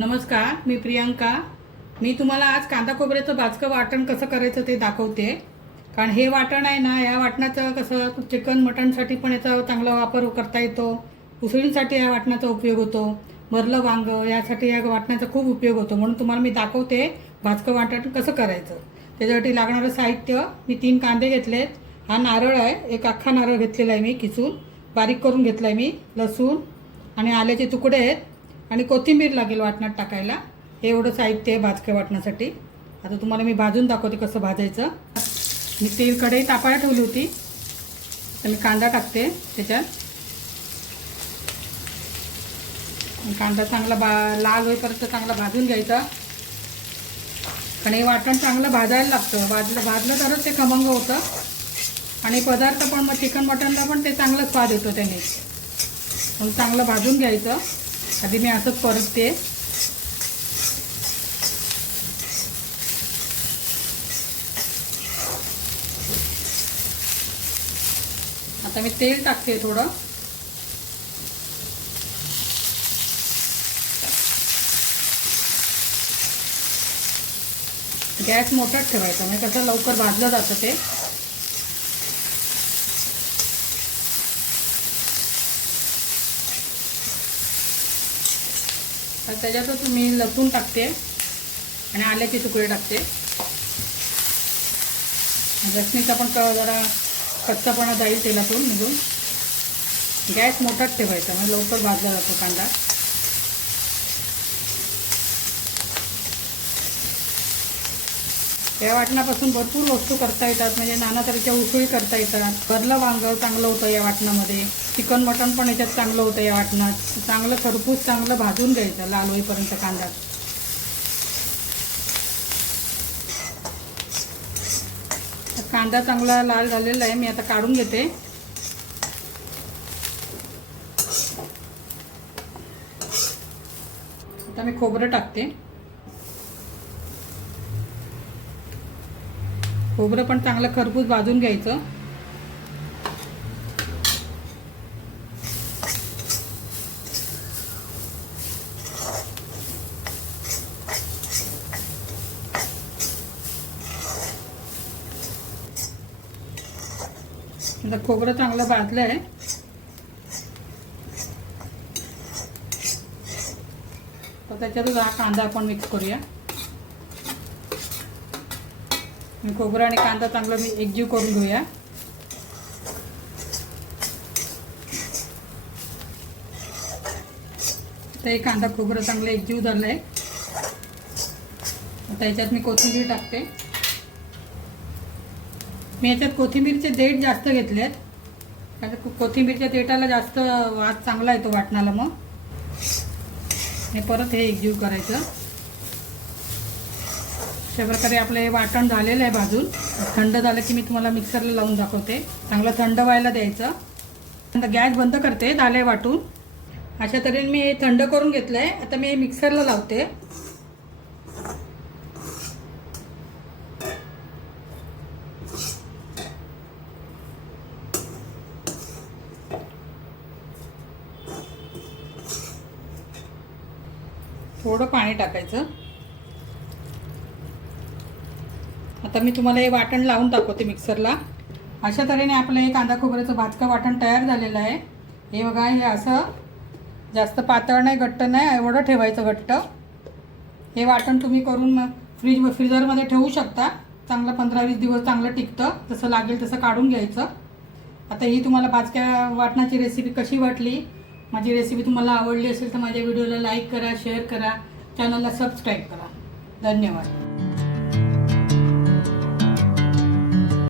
नमस्कार, मी प्रियांका। मी तुम्हाला आज कांदा खोबऱ्याचं भाजकं वाटण कसं करायचं ते दाखवते। कारण हे वाटण आहे ना, या वाटणाचं कसं चिकन मटणसाठी पण याचा चांगला वापर करता येतो। उसळींसाठी या वाटणाचा उपयोग होतो। भरलं वांग यासाठी या वाटणाचा खूप उपयोग होतो। म्हणून तुम्हाला मी दाखवते भाजकं वाटण कसं करायचं। त्याच्यासाठी लागणारं साहित्य मी 3 कांदे घेतलेत। हा नारळ आहे, एक अख्खा नारळ घेतलेला आहे मी किसून बारीक करून घेतला आहे मी। लसूण आणि आल्याचे तुकडे आहेत आणि कोथिंबीर लागेल वाटणात टाकायला। एवढं साहित्य आहे भाजके वाटण्यासाठी। आता तुम्हाला मी भाजून दाखवते कसं भाजायचं। मी तेल कढई तापायला ठेवली होती, तर मी कांदा टाकते त्याच्यात। कांदा चांगला लाल होईपर्यंत चांगला भाजून घ्यायचा। आणि हे वाटण चांगलं भाजायला लागतं, भाजलं तरच ते खमंग होतं आणि पदार्थ पण मग चिकन मटनला पण ते चांगलं स्वाद येतो त्याने। म्हणून चांगलं भाजून घ्यायचं। आधी मी असंच परतते। आता मी तेल टाकते थोडं। गॅस मोठाच ठेवायचा, म्हणजे कसं लवकर भाजलं जातं ते। त्याच्यातच मी लसूण टाकते आणि आल्याचे तुकडे टाकते। लसणीचा पण जरा कच्चापणा जाईल तेलातून निघून। गॅस मोठाच ठेवायचा, म्हणजे लवकर भाजला जातो कांदा। या वाटणापासून भरपूर वस्तू करता येतात, म्हणजे नाना तऱ्हेच्या उसळी करता येतात। भरलं वांग चांगलं होतं या वाटणामध्ये। चिकन मटण पण याच्यात चांगलं होतं या वाटणात। चांगलं खरपूस चांगलं भाजून घ्यायचं लाल होईपर्यंत कांदा। कांदा चांगला लाल झालेला आहे, मी आता काढून घेते। आता मी खोबरं टाकते। खोबरं पण चांगलं खरपूस भाजून घ्यायचं। आता खोबरं चांगलं भाजलं आहे। तर त्याच्यातच हा कांदा आपण मिक्स करूया। खोबरं आणि कांदा चांगलं मी एकजीव करून घेऊया। तर हे कांदा खोबरं चांगलं एकजीव झालं आहे। आता याच्यात मी कोथिंबीर टाकते। मी याच्यात कोथिंबीरचे देठ जास्त घेतलेत, कारण कोथिंबीरच्या देठाला जास्त वास चांगला येतो वाटणाला। मग हे परत हे एकजीव करायचं। अशा प्रकारे आपलं हे वाटण झालेलं आहे भाजून। थंड झालं की मी तुम्हाला मिक्सरला लावून दाखवते। चांगलं थंड व्हायला द्यायचं। आता गॅस बंद करते, झालंय वाटून। अशा तऱ्हेने मी हे थंड करून घेतलंय। आता मी मिक्सरला लावते। थोडं पाणी टाकायचं। आता मी तुम्हाला हे वाटण लावून दाखवते मिक्सरला। अशा तऱ्हेने आपलं हे कांदा खोबऱ्याचं भाजकं वाटण तयार झालेलं आहे। हे बघा, हे असं जास्त पातळ नाही घट्ट नाही, एवढं ठेवायचं घट्ट। हे वाटण तुम्ही करून फ्रीजरमध्ये ठेवू शकता। चांगलं 15-20 दिवस चांगलं टिकतं। जसं लागेल तसं काढून घ्यायचं। आता ही तुम्हाला भाजक्या वाटणाची रेसिपी कशी वाटली? माझी रेसिपी तुम्हाला आवडली असेल तर माझ्या व्हिडिओला लाईक करा, शेअर करा, चॅनलला सबस्क्राईब करा। धन्यवाद।